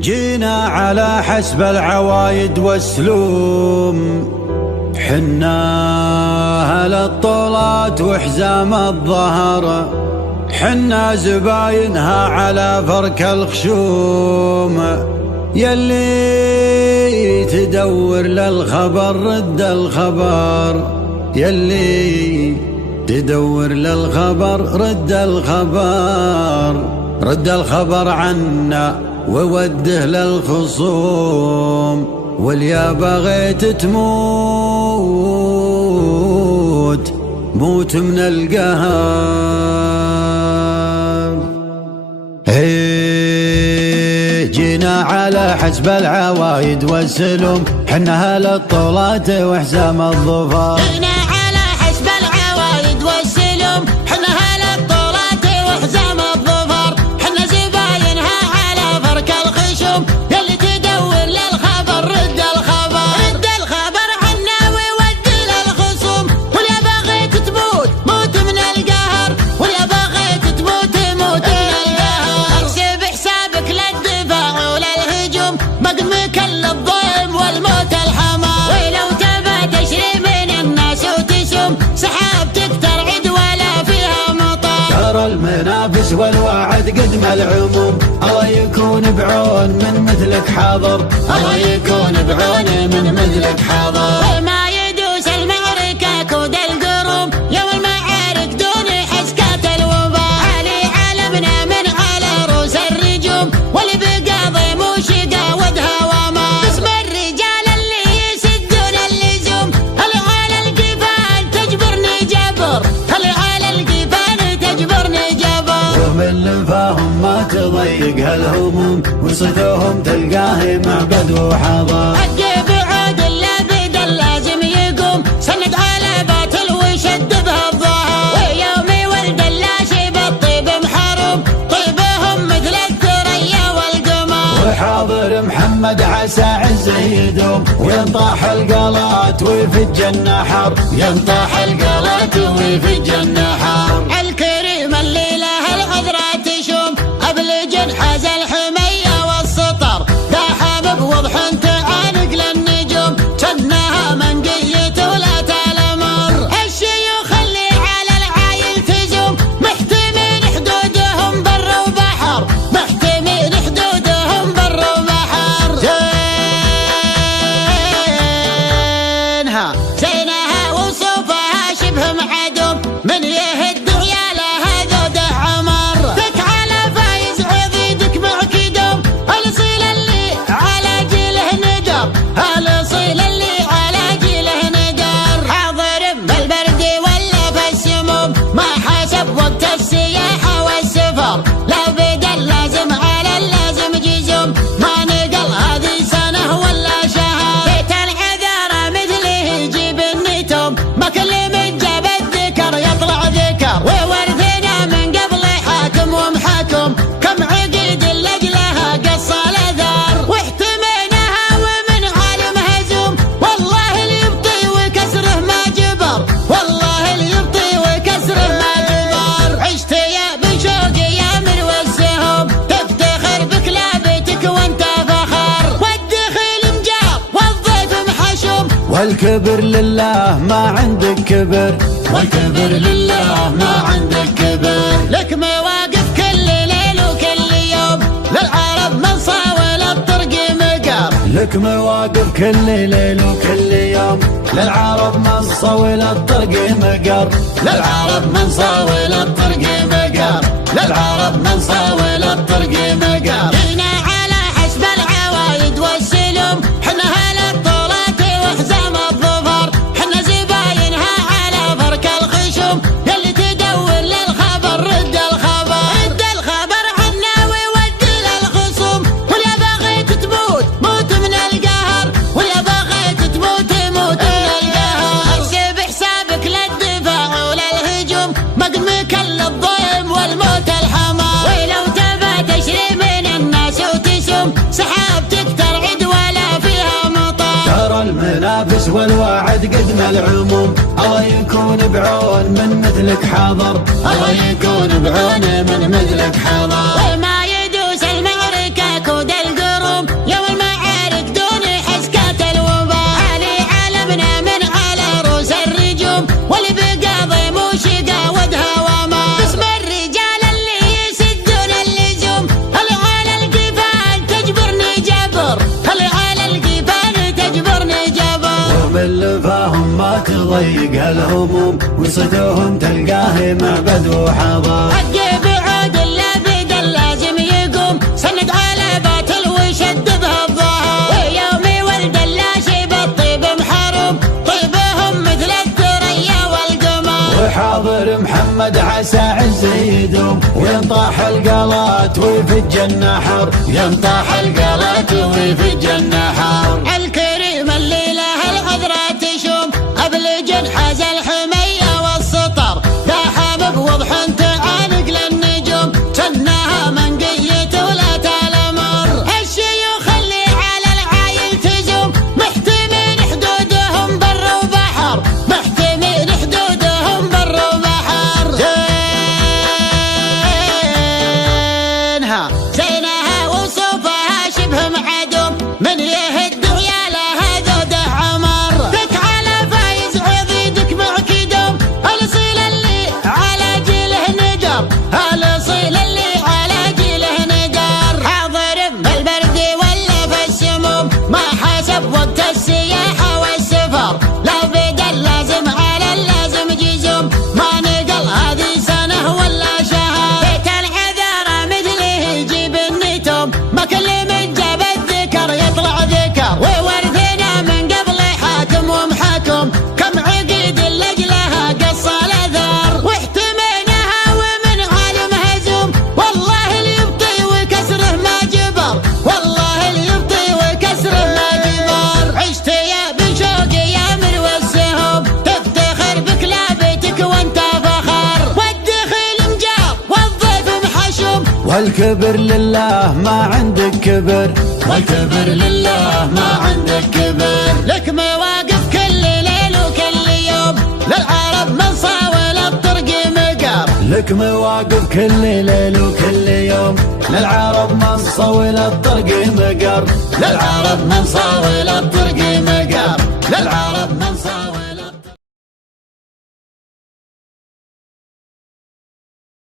جينا على حسب العوايد والسلوم، حنا أهل الطولات وحزام الظهر، حنا زباينها على فرك الخشوم. يلي تدور للخبر رد الخبر، يلي تدور للخبر رد الخبر، رد الخبر عنا ووده للخصوم. واليا بغيت تموت موت من القهر. جينا على حسب العوايد والسلوم، حنا أهل الطولات وحزام الظفر. جينا على حسب العوايد والسلوم، حنا أهل الطولات وحزام الظفر، حنا زباينها على فرك الخشوم. يلي تدور للخبر رد الخبر، رد الخبر عنا وودي للخصوم. واليا بغيت تموت موت من القهر، واليا بغيت تموت موت من القهر. احسب حسابك للدفاع وللهجوم، مقمك للضيم والموت الحمار. ولو تبى تشري من الناس وتسوم، سحابتك ترعد ولا فيها مطر. ترى المنافس والوعد قدم العموم، الله يكون بعون من مثلك حاضر، الله يكون بعون من مثلك حاضر. وما يدوس المعركة كود القروم، يوم المعارك دون حسكات الوباء. علي علمنا من على رؤوس الرجوم، واللي بقى ضيم وشقا ودها وما. اسم الرجال اللي يسدون اللزوم، اللي على القفان تجبرني جبر، اللي على القفان تجبرني جبر. ومن لفاهم ما تضيق هالهموم، وصيتهم تلقاه معبد وحضر. حق بعود اللابد اللازم يقوم، سند على باطل وشد بها الظهر. ويوم ولد اللاشي بالطيب محروم، طيبهم مثل الثريا والقمر. وحاضر محمد عسى عزه يدوم، وينطاح القلات ويفج النحر، ينطاح القلات ويفج النحر. الكريم اللي له العذرة تشوم، أبلج حاز الحمية والسطر. داحم بوضح تعانق للنجوم، جنها منقية ولا تلمر. الشيوخ اللي على العايل تزوم، محتمين حدودهم بر وبحر، محتمين حدودهم بر وبحر. زينها وصوفها شبه معدوم، من يهد عيالها ذوده عمر. ذك على فايز عضيدك معكدوم، الاصيل اللي على جيله ندر، الاصيل اللي على جيله ندر. حاضر بالبرد ولا بالسموم، ما حسب وقت السياحة والسفر. لا بدل لازم على اللازم جزوم، ما نقل هذه سنة ولا شهر. بيت العذارى مثله يجيب النتوم، ما كل من جاب الذكر يطلع ذكر. وورثنا من قبل حاكم ومحاكم، كم عقيد لأجلها قص الأثار. واحتميناها ومن عالم هزوم، والله اللي يبطي وكسره ما جبر، والله اللي يبطي وكسره ما جبر. عشت يا بشوق يا من والسهم، تفتخر بكلابتك وانت فخر. والدخيل مجار والضيف محشوم، والكبر لله ما عندك كبر، والكبر لله ما عندك كبر. لك مواقف كل ليل وكل يوم، للعرب من صاول الطرق مقر. لك مواقف كل ليل وكل يوم، للعرب من صول الطرق مقر، للعرب من صاول الطرق مقر، للعرب من صاول الطرق مقر. جينا على حسب العوايد والسلوم، حنا أهل الطولات وحزام الظفر، حنا زباينها على فرك الخشوم. يلي تدور للخبر رد الخبر، رد الخبر عنا وودي للخصوم. واليا بغيت تموت موت من القهر، واليا بغيت تموت موت من القهر. احسب حسابك للدفاع وللهجوم، مقمك للضيم والموت الحمار. ولو تبى تشري من الناس وتسوم، سحابتك ترعد ولا فيها مطر. ترى المنافس والوعد قدم العموم، الله يكون بعون من مثلك حاضر، الله يكون بعون من مثلك حاضر. وما يدوس المعركة كود القروم، تضيق الهموم، وصدوهم تلقاه معبد وحضر. حق بعود اللبد اللازم يقوم، سند على باطل وشد به الظهر، ويومي ولد اللاشي بالطيب محروم، طيبهم مثل الثريا والقمر. وحاضر محمد عسى عز يدوم، وينطاح القلات ويفج النحر، ينطاح القلات ويفج النحر. الكريم اللي له العذرة تشوم، أبلج حاز الحمية والسطر، لاحم بوضح تعانق للنجوم، سناها منقية ولا تلمر. الشيوخ اللي على العايل تزوم، محتمين حدودهم بر وبحر، محتمين حدودهم بر وبحر. زينها وصوفها شبه معدوم، من يهد عيالها ذوده عمر. ذك على فايز عضيدك معكدوم، الاصيل اللي على جيله نقر، الاصيل اللي على جيله نقر. حاضر بالبرد ولا في السموم، ما حسب وقت السياحة والسفر، لو بدا اللازم على اللازم جزوم، ما نقل هذه سنة ولا شهر. بيت العذارى مثله يجيب النتوم، ما كل من جاب الذكر يطلع ذكر، وورثنا من قبل حاكم ومحكم، كم عقيد لجلها قص الاثار. واحتميناها ومن عالم هزوم، والله اللي يبطي وكسره ما جبر، والله اللي يبطي وكسره ما جبر. عشت يا بشوق يا مروى السهوم، تفتخر بكلابتك وانت فخر، والدخيل مجار والضيف محشوم، والكبر لله ما عندك كبر، والكبر لله ما عندك كبر. لك مواقف كل ليل وكل يوم، للعرب من صاول الطرق مقر، لك مواقف كل ليل وكل يوم، للعرب من صول الطرق مقر، للعرب من صاول الطرق مقر، للعرب من صاول